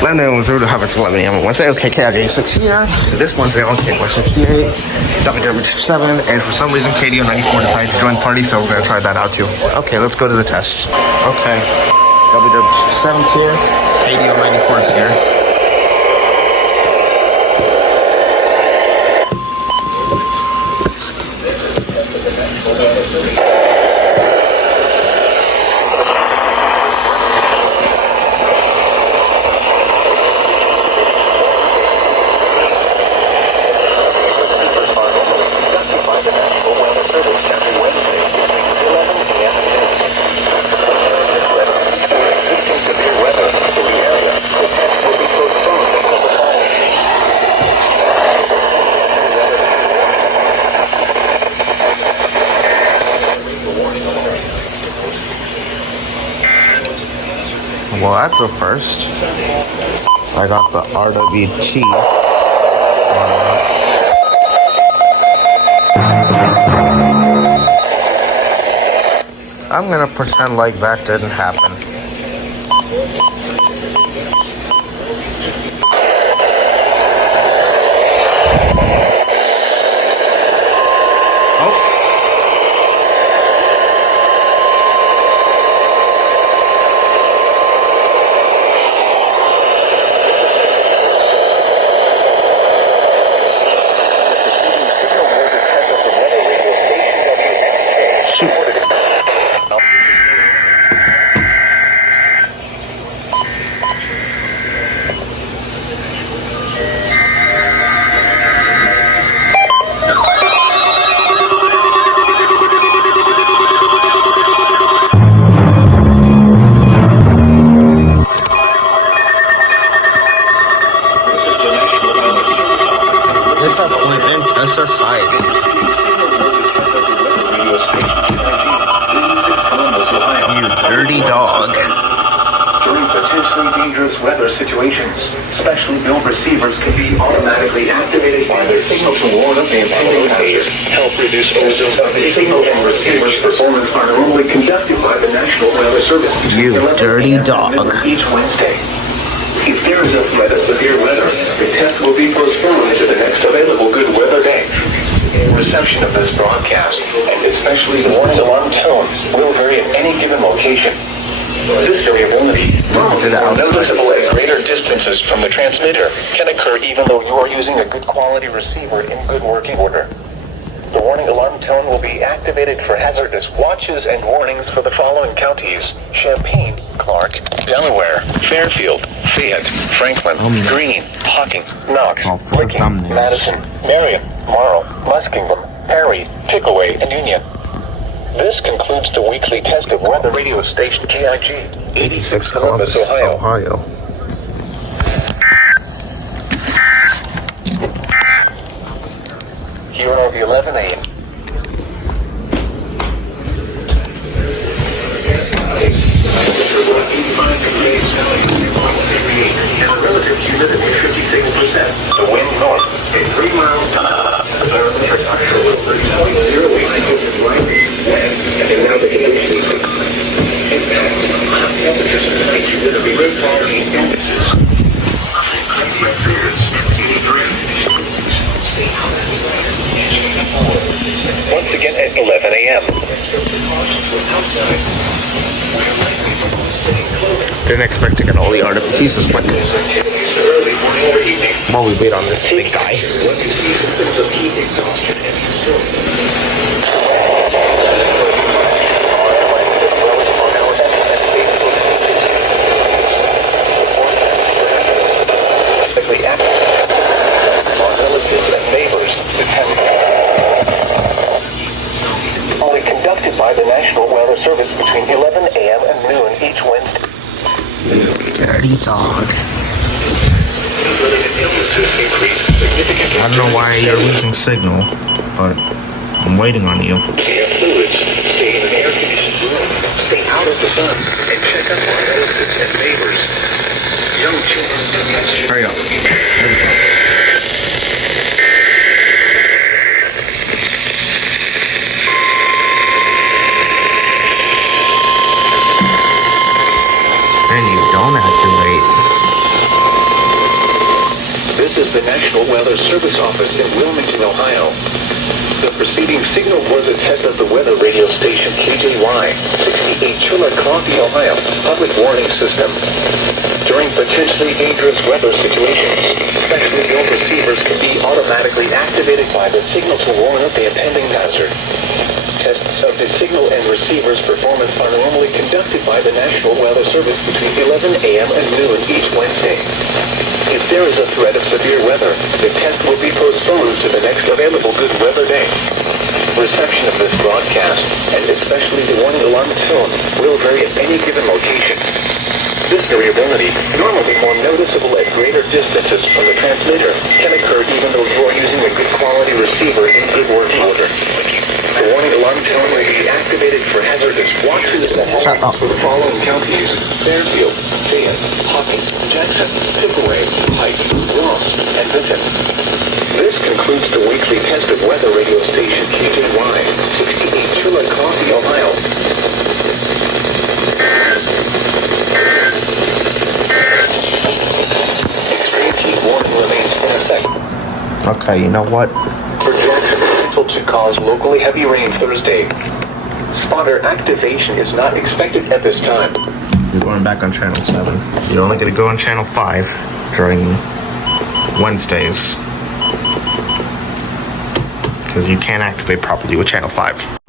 11 was through the Hubbard's 11 a.m. Wednesday. Okay, KIJ6 here. This Wednesday on KY68, WW7, and for some reason KDO94 decided to join the party, so we're gonna try that out too. Okay, let's go to the test. Okay, WW7's here, KDO94 is here. Well, that's a first. I got the RWT. I'm gonna pretend like that didn't happen. Society. You dirty dog. During potentially dangerous weather situations, specially built receivers can be automatically activated by their signal to warn of the impending hazard. Help reduce ozone. The signal and receivers' performance are normally conducted by the National Weather Service. You dirty dog. Each Wednesday. If there is a threat of severe weather, the test will be postponed to the next available good weather day. Reception of this broadcast, and especially the warning alarm tone, will vary at any given location. This variability, noticeable at greater distances from the transmitter, can occur even though you are using a good quality receiver in good working order. The warning alarm tone will be activated for hazardous watches and warnings for the following counties: Champaign, Clark, Delaware, Fairfield, Fayette, Franklin, Greene, Hocking, Knox, Licking, Madison, Marion, Marl, Muskingum, Perry, Pickaway, and Union. This concludes the weekly test of weather radio station KIG, 86 Columbus, Ohio. Here are the 11 a.m. And a relative humidity of 56%. The wind north at 3 miles per hour. And now the conditions. Temperatures in the night humidity rate quality indices. Once again at 11 a.m. Didn't expect to get all the RWTs this quick. While we wait on this big guy. Only conducted by the National Weather Service between 11 a.m. and noon each Wednesday. Dirty dog. I don't know why you're losing signal, but I'm waiting on you. Fluids, stay in an air-conditioned room, stay out of the sun, and check up on relatives and neighbors. Young children. Hurry up. There we go. And you don't have to wait. is the National Weather Service office in Wilmington, Ohio. The preceding signal was a test of the weather radio station KJY 68 Chillicothe, Ohio public warning system. During potentially dangerous weather situations, specially built receivers can be automatically activated by the signal to warn of the impending hazard. Tests of the signal and receiver's performance are normally conducted by the National Weather Service between 11 a.m. and noon each Wednesday. If there is a threat of severe weather, the test will be postponed to the next available good weather day. Reception of this broadcast, and especially the warning alarm tone, will vary at any given location. This variability, normally more noticeable at greater distances from the transmitter, can occur even though you are using a good quality receiver in good working order. The warning alarm tone may be activated for hazardous walkthroughs and hauls for the following counties: Fairfield, Fayette, Hawkins, Jackson, Pickaway, Pike, Ross, and Benton. This concludes the weekly test of weather radio station KJY 68 Chillicothe, Ohio. Extreme heat warning remains in effect. Okay, you know what? For Jackson, potential to cause locally heavy rain Thursday. Spotter activation is not expected at this time. You're going back on channel 7. You're only going to go on channel 5 during Wednesdays, because you can't activate properly with channel 5.